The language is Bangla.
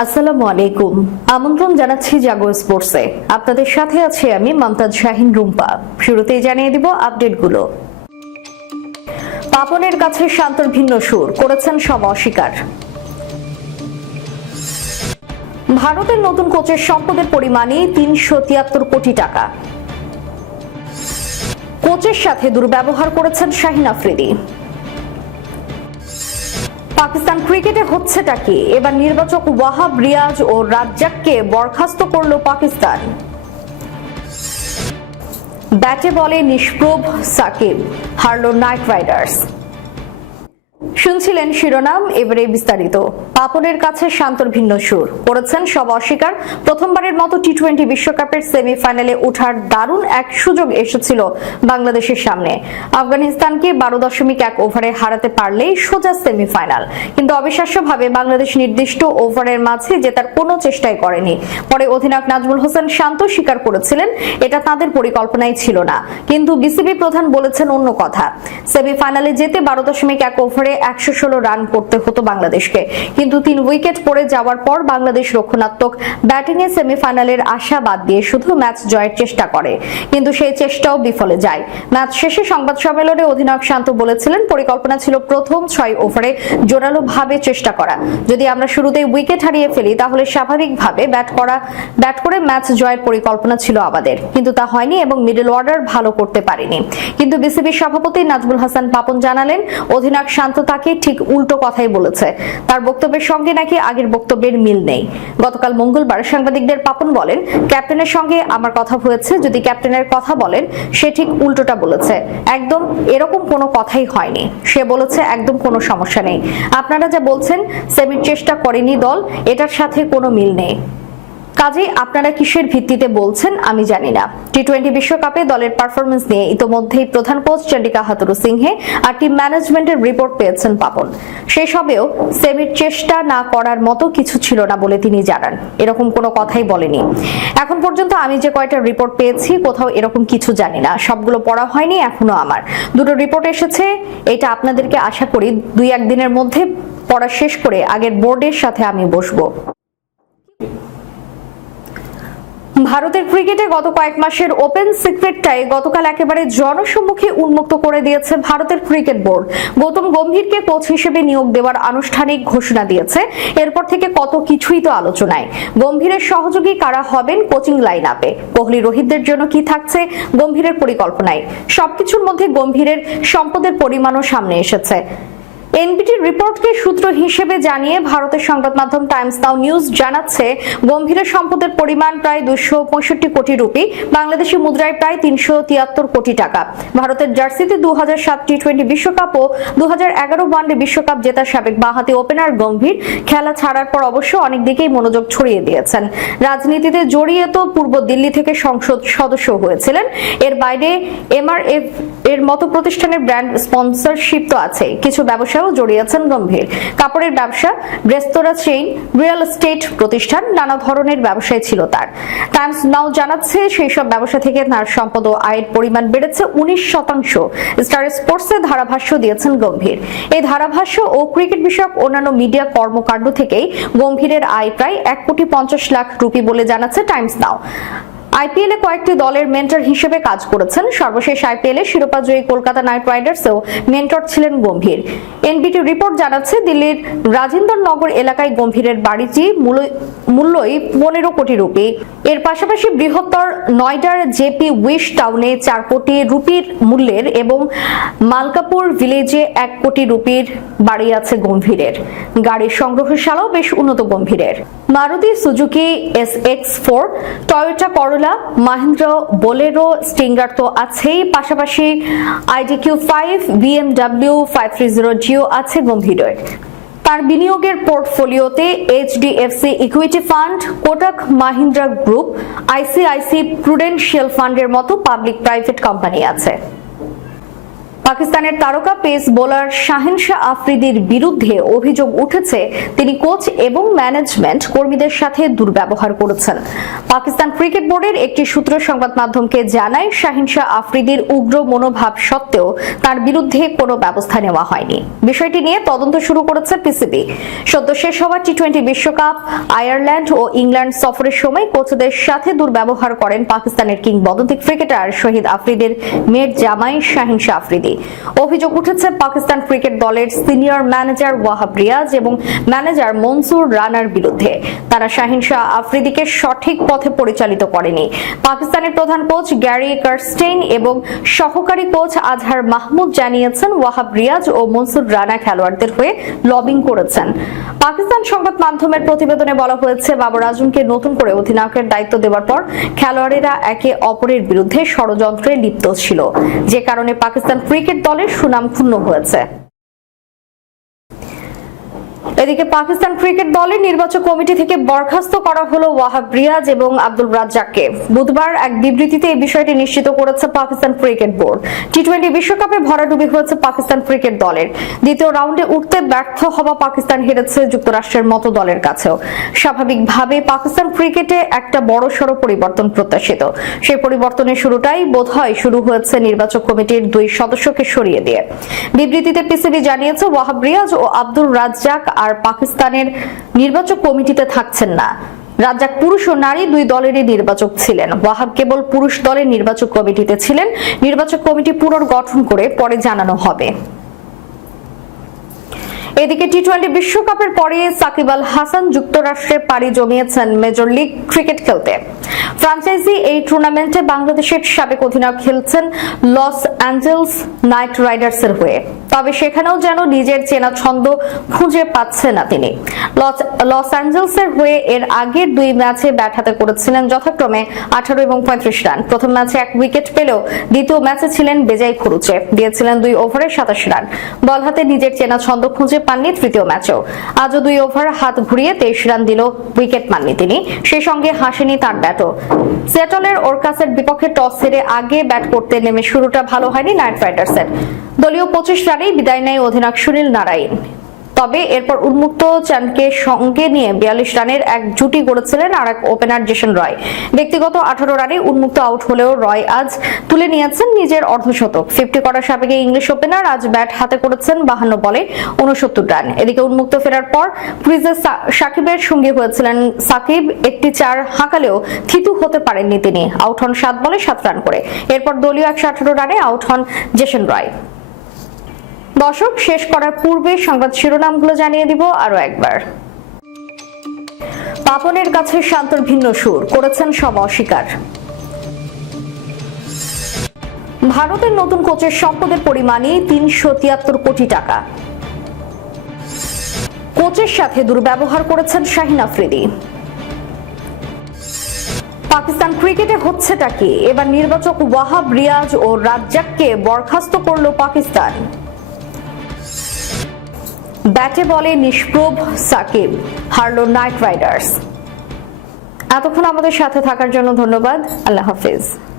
আসসালামু আলাইকুম। আমন্ত্রণ জানাচ্ছি জাগো স্পোর্টসে। আপনাদের সাথে আছি আমি মমতাজ শাহিন রুম্পা। শুরুতেই জানিয়ে দিব আপডেটগুলো। পাপনের কাছে শান্তর ভিন্ন সুর, করেছেন সব অস্বীকার। ভারতের নতুন কোচের সম্পদের পরিমাণই তিনশো তিয়াত্তর কোটি টাকা। কোচের সাথে দুর্ব্যবহার করেছেন শাহিন আফ্রিদি। পাকিস্তান ক্রিকেটে হচ্ছেটা কি? এবার নির্বাচক ওয়াহাব রিয়াজ ও রাজ্জাককে বরখাস্ত করল পাকিস্তান। ব্যাটে বলে নিষ্প্রভ সাকিব, হারল নাইট রাইডার্স। শুনছিলেন শিরোনাম, এবারে বিস্তারিত। পাপনের কাছে শান্তর ভিন্ন সুর। করেছেন সব অস্বীকার। প্রথমবারের মতো টি টোয়েন্টি বিশ্বকাপের সেমিফাইনালে ওঠার দারুণ এক সুযোগ এসেছিল বাংলাদেশের সামনে। আফগানিস্তানকে বারো দশমিক এক ওভারে হারাতে পারলেই সোজা সেমিফাইনাল। কিন্তু অবিশ্বাস্যভাবে বাংলাদেশ নির্দিষ্ট ওভারের মাঝে জেতার কোনো চেষ্টাই করেনি। পরে অধিনায়ক নাজমুল হোসেন শান্ত স্বীকার করেছিলেন, এটা তাদের পরিকল্পনাই ছিল না। কিন্তু বিসিবি প্রধান বলেছেন অন্য কথা। সেমিফাইনালে যেতে বারো দশমিক এক ওভারে একশো ষোলো রান করতে হতো বাংলাদেশকে। কিন্তু তিন উইকেট পড়ে যাওয়ার পর বাংলাদেশ রক্ষণাত্মক ব্যাটিং এ সেমিফাইনালের আশা বাদ দিয়ে শুধু ম্যাচ জয়ের চেষ্টা করে। কিন্তু সেই চেষ্টাও বিফলে যায়। ম্যাচ শেষে সংবাদ সম্মেলনে অধিনায়ক শান্ত বলেছিলেন, পরিকল্পনা ছিল প্রথম ছয় ওভারে জোরালো ভাবে চেষ্টা করা। যদি আমরা শুরুতেই উইকেট হারিয়ে ফেলি, তাহলে স্বাভাবিকভাবে ব্যাট করা, ব্যাট করে ম্যাচ জয়ের পরিকল্পনা ছিল আমাদের। কিন্তু তা হয়নি এবং মিডল অর্ডার ভালো করতে পারিনি। কিন্তু বিসিবির সভাপতি নাজমুল হাসান পাপন জানালেন, অধিনায়ক শান্ত তাকে ঠিক উল্টো কথাই বলেছে। তার বক্তব্যের সঙ্গে নাকি আগের বক্তব্যের মিল নেই। গতকাল মঙ্গলবার সাংবাদিকদের পাপন বলেন, ক্যাপ্টেনের সঙ্গে আমার কথা হয়েছে, যদি ক্যাপ্টেনের কথা বলেন, সে ঠিক উল্টোটা বলেছে। একদম এরকম কোনো কথাই হয়নি। সে বলেছে, একদম কোনো সমস্যা নেই। আপনারা যা বলছেন, সেমির চেষ্টা করেনি দল, এটার সাথে কোনো মিল নেই। কাজেই আপনারা কিসের ভিত্তিতে বলছেন আমি জানি না। টি টোয়েন্টি বিশ্বকাপে দলের পারফরমেন্স নিয়ে ইতোমধ্যেই প্রধান কোচ চন্ডিকা হাতুরু সিংহে আর টিম ম্যানেজমেন্টের রিপোর্ট পেয়েছেন পাপন সেসবেও সেমির চেষ্টা না করার মতো কিছু ছিল না বলে তিনি জানান। এরকম কোনো কথাই বলেনি। এখন পর্যন্ত আমি যে কয়টা রিপোর্ট পেয়েছি, কোথাও এরকম কিছু জানি না। সবগুলো পড়া হয়নি, এখনও আমার। দুটো রিপোর্ট এসেছে, এটা আপনাদেরকে আশা করি দুই একদিনের মধ্যে পড়া শেষ করে আগের বোর্ডের সাথে আমি বসবো। ভারতের ক্রিকেটে গত কয়েক মাসের ওপেন সিক্রেটটাই গতকাল একেবারে জনসম্মুখে উন্মুক্ত করে দিয়েছে ভারতের ক্রিকেট বোর্ড। গৌতম গম্ভীরকে কোচ হিসেবে নিয়োগ দেওয়ার আনুষ্ঠানিক ঘোষণা দিয়েছে। এরপর থেকে কত কিছুই তো আলোচনায়। গম্ভীরের সহযোগী কারা হবেন কোচিং লাইন আপে কোহলি রোহিতদের জন্য কি থাকছে গম্ভীরের পরিকল্পনায়? সবকিছুর মধ্যে গম্ভীরের সম্পদের পরিমাণও সামনে এসেছে। এনবিটির রিপোর্টকে সূত্র হিসেবে জানিয়ে ভারতের সংবাদ মাধ্যম টাইমস নাও নিউজ জানাচ্ছে গম্ভীরের সম্পদের পরিমাণ প্রায় দুশো পঁয়ষট্টি কোটি রুপি, বাংলাদেশি মুদ্রায় প্রায় তিনশো তিয়াত্তর কোটি টাকা। ভারতের জার্সিতে দু হাজার সাত টি টোয়েন্টি বিশ্বকাপ ও দু হাজার এগারো বিশ্বকাপ জেতা সাবেক বাহাতি ওপেনার গম্ভীর, খেলা ছাড়ার পর অবশ্য অনেক দিকেই মনোযোগ ছড়িয়ে দিয়েছেন। রাজনীতিতে জড়িয়ে তো পূর্ব দিল্লি থেকে সংসদ সদস্য হয়েছিলেন। এর বাইরে এমআরএফ এর মতো প্রতিষ্ঠানের ব্র্যান্ড স্পন্সরশিপ তো আছে কিছু ব্যবসাও জড়িয়েছেন গম্ভীর। কাপড়ের ব্যবসা, রেস্তোরাঁ চেইন, রিয়েল এস্টেট প্রতিষ্ঠান, নানা ধরনের ব্যবসায় ছিল তার। টাইমস নাও জানাচ্ছে সেই সব ব্যবসা থেকে তার সম্পদ ও আয়ের পরিমাণ বেড়েছে উনিশ শতাংশ। স্টার স্পোর্টসে ধারাভাষ্য দিয়েছেন গম্ভীর। এই ধারাভাষ্য ও ক্রিকেট বিষয়ক অন্যান্য মিডিয়া কর্মকাণ্ড থেকেই গম্ভীরের আয় প্রায় এক কোটি পঞ্চাশ লাখ রুপি বলে জানাচ্ছে টাইমস নাও। আইপিএলে কয়েকটি দলের মেন্টর হিসেবে কাজ করেছেন। সর্বশেষ আইপিএলে শিরোপা জয়ী কলকাতা নাইট রাইডার্সেও মেন্টর ছিলেন গম্ভীর। এনবিটি রিপোর্ট জানাচ্ছে, দিল্লির রাজেন্দ্র নগর এলাকায় গম্ভীরের বাড়িটি মূল্যই পনেরো কোটি রুপি। এর পাশাপাশি বৃহত্তর নয়ডার জেপি উইশ টাউনে চার কোটি রুপির মূল্যের এবং মালকাপুর ভিলেজে এক কোটি রুপির বাড়ি আছে গম্ভীরের। গাড়ির সংগ্রহশালাও বেশ উন্নত গম্ভীরের। Maruti Suzuki S X four, Toyota Corolla Mahindra Bolero Stinger তো আছেই। পাশাপাশি আইডিকিউ five BMW five three zero Jio আছে গম্ভীরের তার বিনিয়োগের পোর্টফোলিওতে HDFC equity fund Kotak Mahindra group ICICI Prudential ফান্ডের মতো পাবলিক প্রাইভেট কোম্পানি আছে। পাকিস্তানের তারকা, পেস বোলার শাহিন শাহ আফ্রিদির বিরুদ্ধে অভিযোগ উঠেছে। তিনি কোচ এবং ম্যানেজমেন্ট কর্মীদের সাথে দুর্ব্যবহার করেছেন। পাকিস্তান ক্রিকেট বোর্ডের একটি সূত্র সংবাদ মাধ্যমকে জানায়, শাহিন শাহ আফ্রিদির উগ্র মনোভাব সত্ত্বেও তার বিরুদ্ধে কোনো ব্যবস্থা নেওয়া হয়নি। বিষয়টি নিয়ে তদন্ত শুরু করেছে পিসিবি। সদ্য শেষ হওয়া টি টোয়েন্টি বিশ্বকাপ, আয়ারল্যান্ড ও ইংল্যান্ড সফরের সময় কোচদের সাথে দুর্ব্যবহার করেন পাকিস্তানের কিংবদন্তি ক্রিকেটার শহীদ আফ্রিদির মেয়ের জামাই শাহিন শাহ আফ্রিদি। অভিযোগ উঠেছে পাকিস্তান ক্রিকেট দলের সিনিয়র ম্যানেজার ওয়াহাব রিয়াজ এবং ম্যানেজার মনসুর রানার বিরুদ্ধে। তারা শাহিন শাহ আফ্রিদিকে সঠিক পথে পরিচালিত করেনি। পাকিস্তানের প্রধান কোচ গ্যারি কার্স্টেইন এবং সহকারী কোচ আজহার মাহমুদ জানিয়েছেন ওয়াহাব রিয়াজ ও মনসুর রানা খেলোয়াড়দের হয়ে লবিং করেছেন। পাকিস্তান সংবাদ মাধ্যমের প্রতিবেদনে বলা হয়েছে, বাবর আজমকে নতুন করে অধিনায়কের দায়িত্ব দেওয়ার পর খেলোয়াড়েরা একে অপরের বিরুদ্ধে ষড়যন্ত্রে লিপ্ত ছিল। যে কারণে পাকিস্তান ক্রিকেট দলের সুনাম ক্ষুণ্ণ হয়েছে। এদিকে পাকিস্তান ক্রিকেট দলের নির্বাচক কমিটি থেকে বরখাস্ত করা হলো ওয়াহাব রিয়াজ এবং আব্দুল রাজ্জাককে। বুধবার এক বিবৃতিতে এই বিষয়টি নিশ্চিত করেছে Pakistan cricket board. T twenty বিশ্বকাপে ভরাডুবি হয়েছে পাকিস্তান ক্রিকেট দলের। দ্বিতীয় রাউন্ডে উঠতে ব্যর্থ হওয়া পাকিস্তান হেরেছে যুক্তরাষ্ট্রের মতো দলের কাছেও। স্বাভাবিকভাবে পাকিস্তান ক্রিকেটে একটা বড় সড় পরিবর্তন প্রত্যাশিত। সেই পরিবর্তনের শুরুটাই বোধহয় শুরু হয়েছে নির্বাচক কমিটির দুই সদস্যকে সরিয়ে দিয়ে। বিবৃতিতে পিসিবি জানিয়েছে, ওয়াহাব রিয়াজ ও আব্দুল রাজ্জাক আর পাকিস্তানের নির্বাচক কমিটিতে থাকছেন না। রাজ্জাক পুরুষ ও নারী দুই দলেরই নির্বাচক ছিলেন। ওয়াহাব কেবল পুরুষ দলের নির্বাচক কমিটিতে ছিলেন। নির্বাচক কমিটি পুনর্গঠন করে পরে জানানো হবে। এদিকে টি টোয়েন্টি বিশ্বকাপের পরে সাকিব আল হাসান যুক্তরাষ্ট্রে পাড়ি জমিয়েছেন মেজর লিগ ক্রিকেট খেলতে। ফ্রাঞ্চাইজি এই টুর্নামেন্টে বাংলাদেশের সাবেক অধিনায়ক খেলছেন লস অ্যাঞ্জেলস নাইট রাইডার্সের হয়ে। তবে সেখানেও যেন নিজের চেনা ছন্দ খুঁজে পাচ্ছে না তিনি। লস- লস অ্যাঞ্জেলসের হয়ে এর আগের দুই ম্যাচে ব্যাট হাতে করেছিলেন যথাক্রমে আঠারো এবং পঁয়ত্রিশ রান। প্রথম ম্যাচে এক উইকেট পেলেও দ্বিতীয় ম্যাচে ছিলেন বেজাই খরুচে। দিয়েছিলেন দুই ওভারে সাতাশ রান। বল হাতে নিজের চেনা ছন্দ খুঁজে পাননি তৃতীয় ম্যাচেও। আজও দুই ওভার হাত ঘুরিয়ে তেইশ রান দিল উইকেট পাননি তিনি। সেই সঙ্গে হাসেনি তার ব্যাটও। সেটলের ওরকাসের বিপক্ষে টস হেরে আগে ব্যাট করতে নেমে শুরুটা ভালো হয়নি নাইট রাইডার্সের। দলীয় পঁচিশ রানেই বিদায় নেয় অধিনায়ক সুনীল নারায়ণ। তবে এরপর উন্মুক্ত চানকে সঙ্গে নিয়ে বিয়াল্লিশ রানের এক জুটি গড়েছিলেন আর এক ওপেনার জেসন রয়। ব্যক্তিগত আঠারো রানে উন্মুক্ত আউট হলেও রয় আজ তুলে নিয়েছেন নিজের অর্ধশতক। ফিফটি করার সাবেকে ইংলিশ ওপেনার আজ ব্যাট হাতে করেছেন বাহান্ন বলে উনসত্তর রান। এদিকে উন্মুক্ত ফেরার পর ক্রিজে সাকিবের সঙ্গী হয়েছিলেন সাকিব। একটি চার হাঁকালেও থিতু হতে পারেননি তিনি। আউট হন সাত বলে সাত রান করে। এরপর দলীয় একশো আঠারো রানে আউট হন জেসন রয়। দর্শক, শেষ করার পূর্বে সংবাদ শিরোনামগুলো জানিয়ে দিব আরও একবার। পাপনের কাছে শান্তর ভিন্ন সুর, করেছেন সব অস্বীকার। ভারতের নতুন কোচের সম্পদের পরিমাণই তিনশো তিয়াত্তর কোটি টাকা। কোচের সাথে দুর্ব্যবহার করেছেন শাহিন আফ্রিদি। পাকিস্তান ক্রিকেটে হচ্ছেটা কি? এবার নির্বাচক ওয়াহাব রিয়াজ ও রাজ্জাককে বরখাস্ত করল পাকিস্তান। ব্যাটে বলে নিষ্প্রভ সাকিব, হারল নাইট রাইডার্স। এতক্ষণ আমাদের সাথে থাকার জন্য ধন্যবাদ। আল্লাহ হাফিজ।